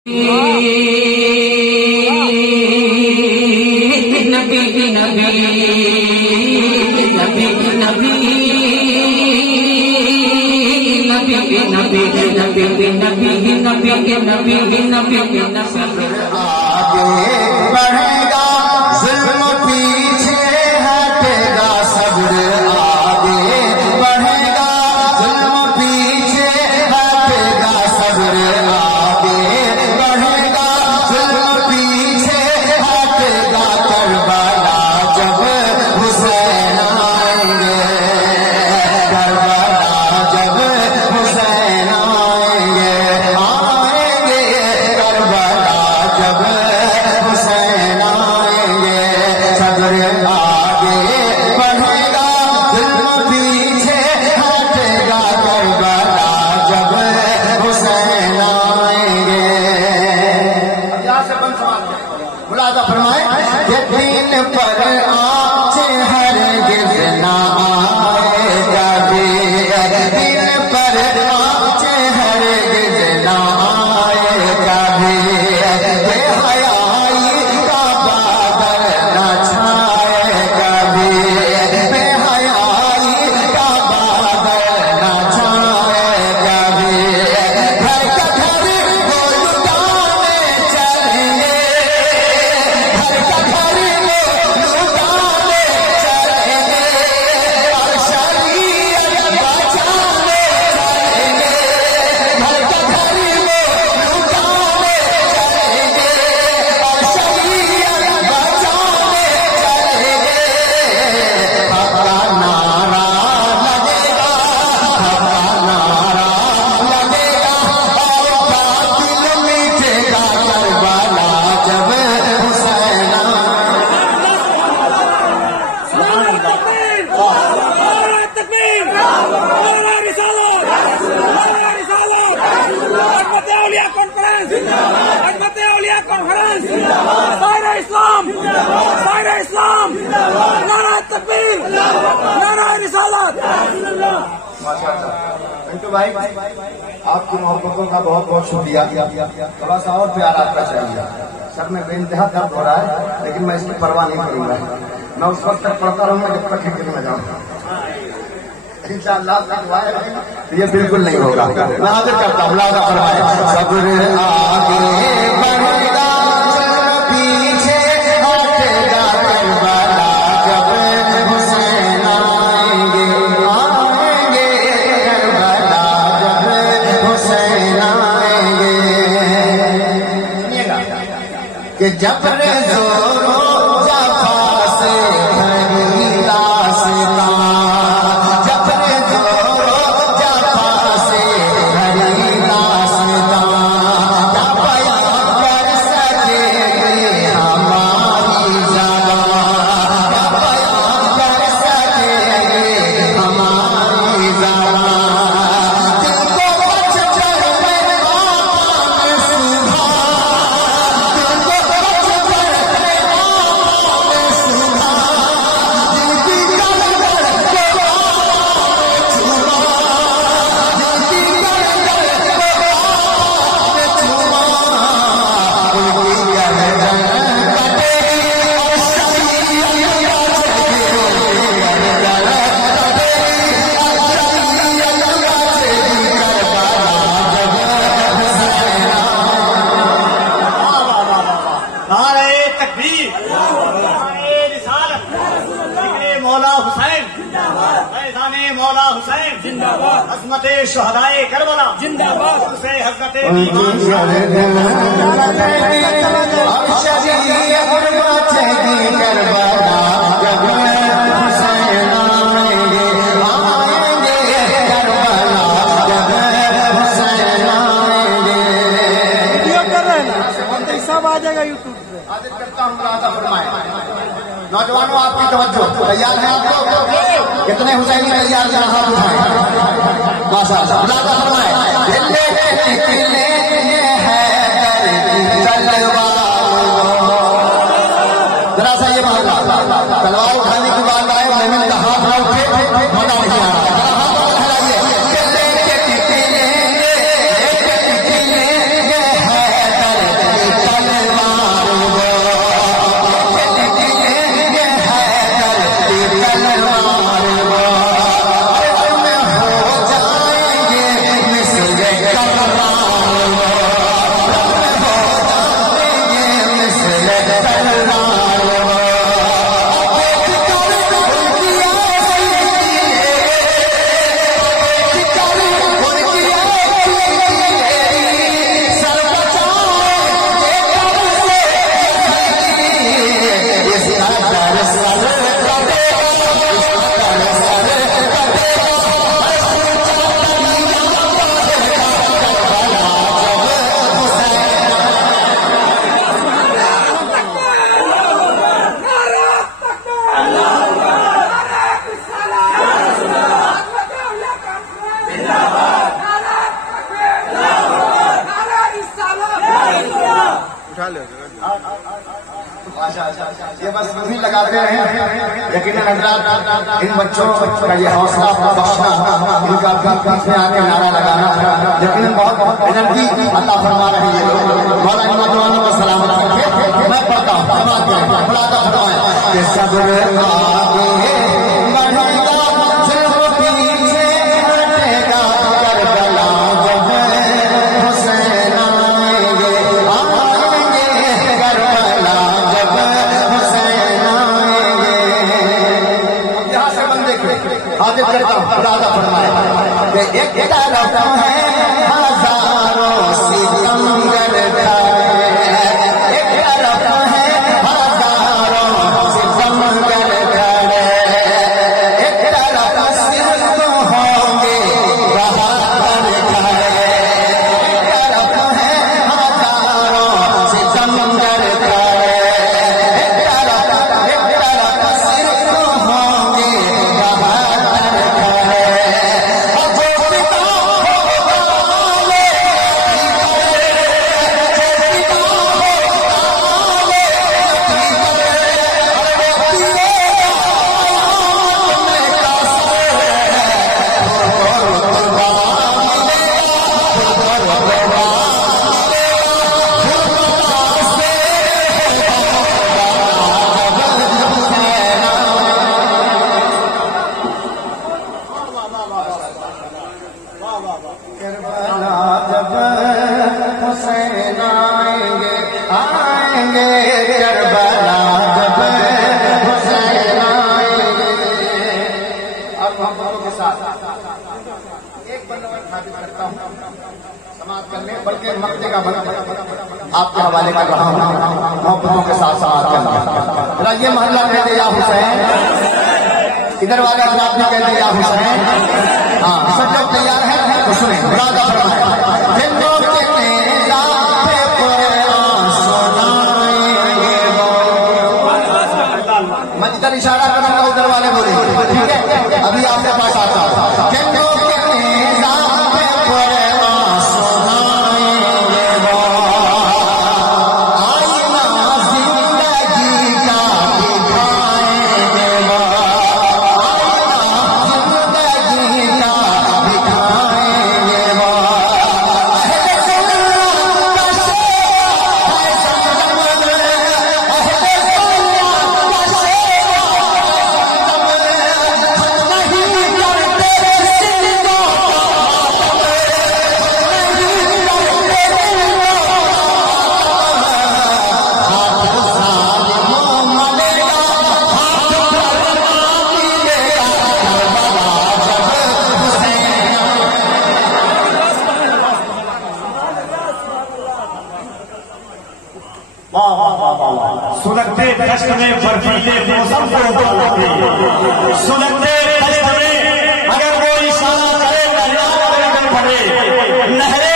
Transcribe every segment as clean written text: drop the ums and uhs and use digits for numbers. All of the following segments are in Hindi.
बढ़ेगा जुल्म पीछे हटेगा सब्र आगे बढ़ेगा जुल्म पीछे हटेगा सब्र आगे बढ़ेगा जुल्म पीछे हटेगा करबला जब हुसैन आएंगे करबला जब हुसैन आएंगे करबला जब हुसैन आएंगे सब्र आगे बढ़ेगा जुल्म पीछे हटेगा करबला जब हुसैन आएंगे। यहाँ से बंद सवाल मुलाजा फरमाए ये दीन पर आँचे हरगिज़ ना आएगा दीन पर आँचे हरगिज़ ना आएगा बेहयाई का बादल न छाएगा बेहयाई का बादल न छाएगा घर का घर वो लुटाने चलेंगे घर का घर वो लुटाने चलेंगे और शरीयत बचाने चलेंगे घर का घर वो लुटाने चलेंगे और शरीयत बचाने चलेंगे हक्का नारा लगेगा हक्का नारा लगेगा और बातिल मिटेगा करबला जब हुसैन पिंटू भाई आपकी मोहब्बतों का बहुत बहुत शुक्रिया। थोड़ा सा और प्यार आपका चाहिए। सर में बेइंतहा दर्द हो रहा है लेकिन मैं इसकी परवाह नहीं करूंगा। मैं उस वक्त तक पढ़ता रहूंगा जब तक हिंदी में जाऊंगा इंशाअल्लाह। ये बिल्कुल नहीं होगा। मैं हाजिर करता हूँ मुलाजा फरमाए सब्र आगे बढ़ेगा पीछे हटेगा करबला जब हुसैन आएंगे करबला जब हुसैन आएंगे। सुनिएगा कि जबर जोरो जफा से भरी दास्तां जबर जोरो जफा से भरी दास्तां क्या बयां कर सकेंगे हमारी ज़बान क्या बयां कर सकेंगे हमारी ज़बान तुमको बचपन में आमान सुबह तुमको बचपन में आमान सुबह जिनकी गड़गड़ को आपने छुआ जिनकी गड़गड़ को आपने छुआ उनकी गर्दन कटेगी और शरीयत बचेगी उनकी गर्दन कटेगी और शरीयत बचेगी करबला जब हुसैन नारे तकबीर नारे रिसालत जिक्रे मौला हुसैन फैज़ाने मौला हुसैन जिंदाबाद अज़मते शुहदाए करबला जिंदाबाद से हज़रते उनकी गर्दन कटेगी और शरीयत बचेगी करबला जब हुसैन आएंगे करबला जब हुसैन आएंगे। वीडियो कर रहे हैं ना सब आ जाएगा यूट्यूब पे। हाजिर करता हूँ मुलाजा फरमाए नौजवानों आपकी तवज्जो तैयार है आप लोग कितने हुसैनी तैयार हैं हाथ उठाएं माशाअल्लाह मुलाजा फरमाए दिल्ली निकले है जरा सा ये तलवार उठाने की बात आए मेमन का हाथ ना उठे मजा नहीं आ रहा उठा ले। ये बस भी लगाते रहे, यकीनन हज़रात इन बच्चों का ये हौसला बख्शना, इनका बीच में आके नारा लगाना यकीनन बहुत एनर्जी अता फरमा रहे हैं ये लोग। मौला इन नौजवानों को सलामत रखे। मैं पढ़ता हूँ, समाज में खुदा का फरमाया कि सब्र आगे एक तरफ है हजारों सितमगर खड़े, एक तरफ है हजारों सितमगर खड़े, एक तरफ सिर्फ तो होंगे बहादुर खड़े, एक तरफ है हजारों सितमगर खड़े, एक तरफ सिर्फ तो होंगे बहादुर खड़े। आपके हवाले कर रहा हूँ मोहब्बतों के साथ समाज करना। ये मोहल्ला कह दे या हुसैन, इधर वाले हज़रात ने कह दे या हुसैन। हाँ, सब जब तैयार है तो सुने। मैं इधर इशारा करूंगा, उधर वाले बोले ठीक है। अभी आपके पास आता सुलगते दश्त में बर्फीले मौसम को उतारते, सुलगते दश्त में अगर वो इशारा करे दरियाओं में निकल पड़े, नहरे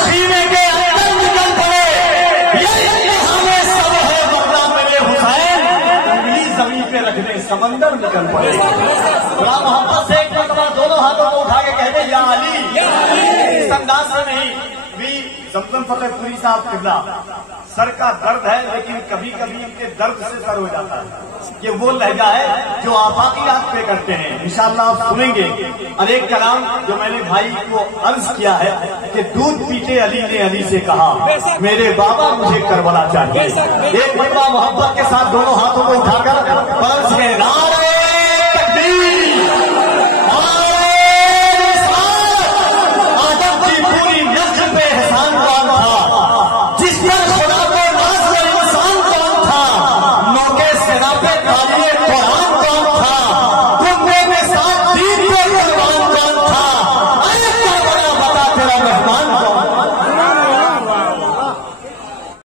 सीने के अंदर निकल पड़े, ये हमें सब है बदला मेरे हुसैन, उंगली जमीन पे रखने समंदर निकल पड़े। बड़ा मोहब्बत से एक मरतबा दोनों हाथों को उठा के कहते या अली। इस अंदाज से नहीं भी जमजम फतेहपुरी साहब किबला सर का दर्द है, लेकिन कभी कभी इनके दर्द से सर हो जाता है। ये वो लहजा है जो आफाकियात पे करते हैं। इंशाअल्लाह आप सुनेंगे अनेक कलाम जो मैंने भाई को अर्ज किया है कि दूध पीते अली ने अली से कहा मेरे बाबा मुझे करबला चाहिए। एक मरतबा मोहब्बत के साथ दोनों हाथों को उठाकर